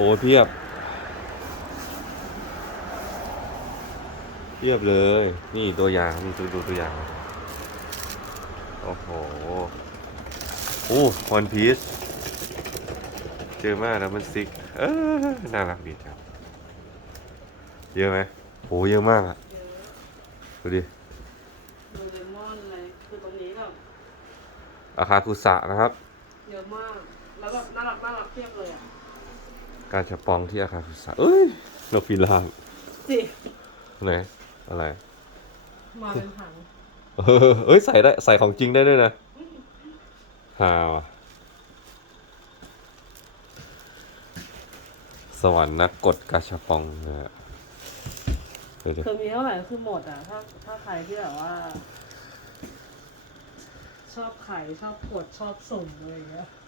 โอ้เพียบ เพียบเลย นี่ตัวอย่างนี่ดูดูตัวอย่าง โอ้โห โอ้วันพีซเจอมากแล้วมันซิก เออน่ารักดีครับเยอะไหมโหเยอะมากอะเยอะดูดิโดเรมอนอะไรคือตรงนี้แบบอาคาคุสะนะครับ เยอะมาก แล้วแบบน่ารักน่ารักเทียบเลยอะ การจะปองที่อาคาคุสะเอ้ยนกพิราบสิไหนอะไร มาเป็นถังเออเอ้ยใส่ได้ใส่ของจริงได้ด้วยนะฮาวะสวรรค์นักกดกาชาปองนะฮะเดี๋ยวคือมีเท่าไหร่ก็คือหมดอะ ถ้าถ้าใครที่แบบว่า ชอบไข่ชอบกดชอบสุ่มอะไรอย่างเงี้ยๆ